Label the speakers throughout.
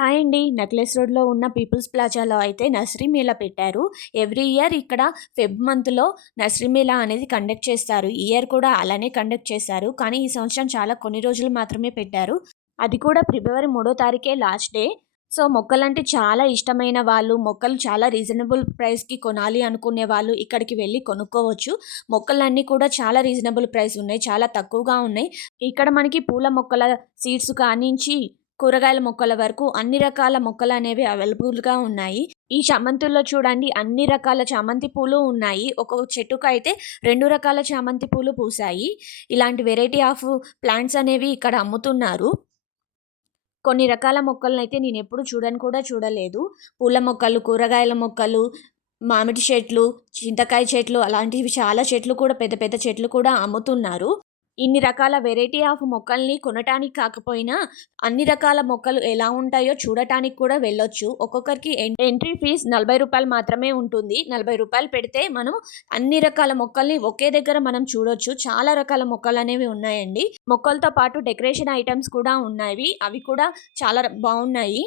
Speaker 1: Hi అండి. Necklace రోడ్లో ఉన్న పీపుల్స్ ప్లాజాలో అయితే నర్సరీ మేళా పెట్టారు. ఎవ్రీ ఇయర్ ఇక్కడ ఫెబ్ మంత్లో నర్సరీ మేళా అనేది కండక్ట్ చేస్తారు. ఇయర్ కూడా అలానే కండక్ట్ చేశారు. కానీ ఈ సంవత్సరం చాలా కొన్ని రోజులు మాత్రమే పెట్టారు. అది కూడా ఫిబ్రవరి మూడో తారీఖే లాస్ట్ డే. సో మొక్కలంటే చాలా ఇష్టమైన వాళ్ళు మొక్కలు చాలా రీజనబుల్ ప్రైస్కి కొనాలి అనుకునే వాళ్ళు ఇక్కడికి వెళ్ళి కొనుక్కోవచ్చు. మొక్కలన్నీ కూడా చాలా రీజనబుల్ ప్రైస్ ఉన్నాయి చాలా తక్కువగా ఉన్నాయి. ఇక్కడ మనకి పూల మొక్కల సీడ్స్ కానించి కూరగాయల మొక్కల వరకు అన్ని రకాల మొక్కలు అనేవి అవైలబుల్గా ఉన్నాయి. ఈ చామంతుల్లో చూడండి అన్ని రకాల చామంతి పూలు ఉన్నాయి. ఒక్కొక్క చెట్టుకు అయితే రెండు రకాల చామంతి పూలు పూసాయి ఇలాంటి వెరైటీ ఆఫ్ ప్లాంట్స్ అనేవి ఇక్కడ అమ్ముతున్నారు. కొన్ని రకాల మొక్కలను అయితే నేను ఎప్పుడు చూడని కూడా చూడలేదు. పూల మొక్కలు కూరగాయల మొక్కలు మామిడి చెట్లు చింతకాయ చెట్లు అలాంటివి చాలా చెట్లు కూడా పెద్ద పెద్ద చెట్లు కూడా అమ్ముతున్నారు. ఇన్ని రకాల వెరైటీ ఆఫ్ మొక్కల్ని కొనటానికి కాకపోయినా అన్ని రకాల మొక్కలు ఎలా ఉంటాయో చూడటానికి కూడా వెళ్ళొచ్చు. ఒక్కొక్కరికి ఎంట్రీ ఫీజ్ నలభై రూపాయలు మాత్రమే ఉంటుంది. నలభై రూపాయలు పెడితే మనం అన్ని రకాల మొక్కల్ని ఒకే దగ్గర మనం చూడొచ్చు. చాలా రకాల మొక్కలు అనేవి ఉన్నాయండి. మొక్కలతో పాటు డెకరేషన్ ఐటమ్స్ కూడా ఉన్నాయి. అవి కూడా చాలా బాగున్నాయి.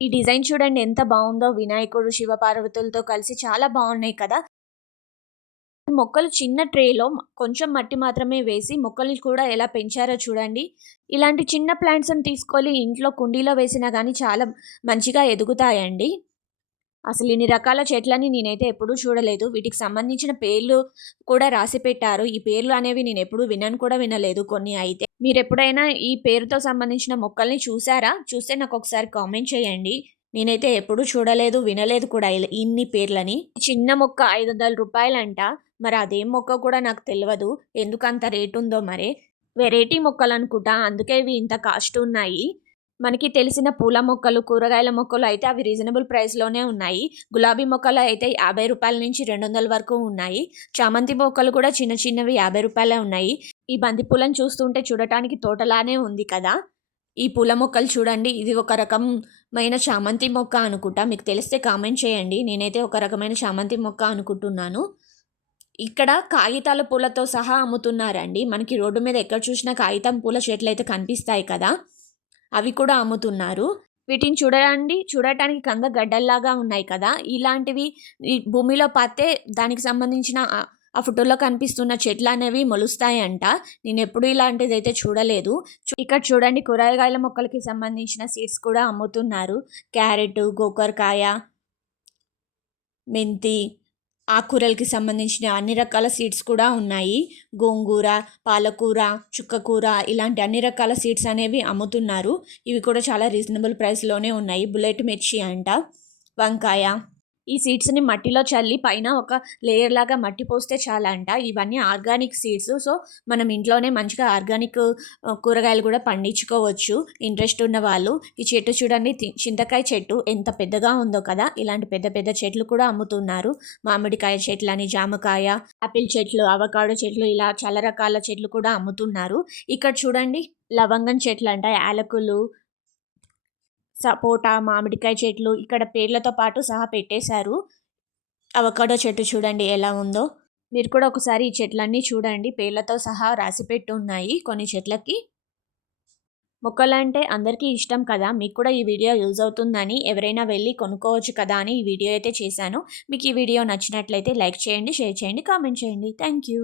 Speaker 1: ఈ డిజైన్ చూడండి ఎంత బాగుందో. వినాయకుడు శివపార్వతులతో కలిసి చాలా బాగున్నాయి కదా. మొక్కలు చిన్న ట్రేలో కొంచెం మట్టి మాత్రమే వేసి మొక్కలు కూడా ఎలా పెంచారో చూడండి. ఇలాంటి చిన్న ప్లాంట్స్ని తీసుకొని ఇంట్లో కుండీలో వేసినా కానీ చాలా మంచిగా ఎదుగుతాయండి. అసలు ఇన్ని రకాల చెట్లని నేనైతే ఎప్పుడూ చూడలేదు. వీటికి సంబంధించిన పేర్లు కూడా రాసి పెట్టారు. ఈ పేర్లు అనేవి నేను ఎప్పుడూ వినను కూడా వినలేదు కొన్ని అయితే. మీరు ఎప్పుడైనా ఈ పేరుతో సంబంధించిన మొక్కల్ని చూసారా? చూస్తే నాకు ఒకసారి కామెంట్ చేయండి. నేనైతే ఎప్పుడూ చూడలేదు వినలేదు కూడా ఇన్ని పేర్లని. చిన్న మొక్క ఐదు వందల రూపాయలంట. మరి అదేం మొక్క కూడా నాకు తెలియదు ఎందుకంత రేటు ఉందో మరి. వెరైటీ మొక్కలు అనుకుంటా అందుకే ఇవి ఇంత కాస్ట్ ఉన్నాయి. మనకి తెలిసిన పూల మొక్కలు కూరగాయల మొక్కలు అయితే అవి రీజనబుల్ ప్రైస్లోనే ఉన్నాయి. గులాబీ మొక్కలు అయితే యాభై రూపాయల నుంచి రెండు వందల వరకు ఉన్నాయి. చామంతి మొక్కలు కూడా చిన్న చిన్నవి యాభై రూపాయలే ఉన్నాయి. ఈ బంతిపూలను చూస్తుంటే చూడటానికి తోటలానే ఉంది కదా. ఈ పూల మొక్కలు చూడండి. ఇది ఒక రకమైన చామంతి మొక్క అనుకుంటా. మీకు తెలిస్తే కామెంట్ చేయండి. నేనైతే ఒక రకమైన చామంతి మొక్క అనుకుంటున్నాను. ఇక్కడ కాగితాల పూలతో సహా అమ్ముతున్నారండి. మనకి రోడ్డు మీద ఎక్కడ చూసినా కాగితం పూల చెట్లు అయితే కనిపిస్తాయి కదా. అవి కూడా అమ్ముతున్నారు. వీటిని చూడండి చూడటానికి కంద గడ్డల్లాగా ఉన్నాయి కదా. ఇలాంటివి భూమిలో పాతే దానికి సంబంధించిన ఆ ఫోటోలో కనిపిస్తున్న చెట్లు అనేవి మొలుస్తాయంట. నేను ఎప్పుడు ఇలాంటిది అయితే చూడలేదు ఇక్కడ చూడండి కూరగాయల మొక్కలకి సంబంధించిన సీడ్స్ కూడా అమ్ముతున్నారు. క్యారెట్ గోకరకాయ మెంతి ఆకుకూరలకి సంబంధించిన అన్ని రకాల సీడ్స్ కూడా ఉన్నాయి. గోంగూర పాలకూర చుక్కకూర ఇలాంటి అన్ని రకాల సీడ్స్ అనేవి అమ్ముతున్నారు. ఇవి కూడా చాలా రీజనబుల్ ప్రైస్లోనే ఉన్నాయి. బుల్లెట్ మిర్చి అంట వంకాయ ఈ సీడ్స్ని మట్టిలో చల్లి పైన ఒక లేయర్ లాగా మట్టి పోస్తే చాలా అంట ఇవన్నీ ఆర్గానిక్ సీడ్స్. సో మనం ఇంట్లోనే మంచిగా ఆర్గానిక్ కూరగాయలు కూడా పండించుకోవచ్చు. ఇంట్రెస్ట్ ఉన్న వాళ్ళు. ఈ చెట్టు చూడండి. చింతకాయ చెట్టు. ఎంత పెద్దగా ఉందో కదా! ఇలాంటి పెద్ద పెద్ద చెట్లు కూడా అమ్ముతున్నారు. మామిడికాయ చెట్లు అని జామకాయ ఆపిల్ చెట్లు అవకాడో చెట్లు ఇలా చాలా రకాల చెట్లు కూడా అమ్ముతున్నారు. ఇక్కడ చూడండి. లవంగం చెట్లు అంట యాలకులు సపోటా మామిడికాయ చెట్లు ఇక్కడ పేర్లతో పాటు సహా పెట్టేశారు. అవకాడో చెట్టు చూడండి ఎలా ఉందో. మీరు కూడా ఒకసారి ఈ చెట్లన్నీ చూడండి. పేర్లతో సహా రాసి పెట్టి ఉన్నాయి కొన్ని చెట్లకి. మొక్కలంటే అందరికీ ఇష్టం కదా. మీకు కూడా ఈ వీడియో యూజ్ అవుతుందని ఎవరైనా వెళ్ళి కొనుక్కోవచ్చు కదా అని ఈ వీడియో అయితే చేశాను. మీకు ఈ వీడియో నచ్చినట్లయితే లైక్ చేయండి షేర్ చేయండి కామెంట్ చేయండి. Thank you.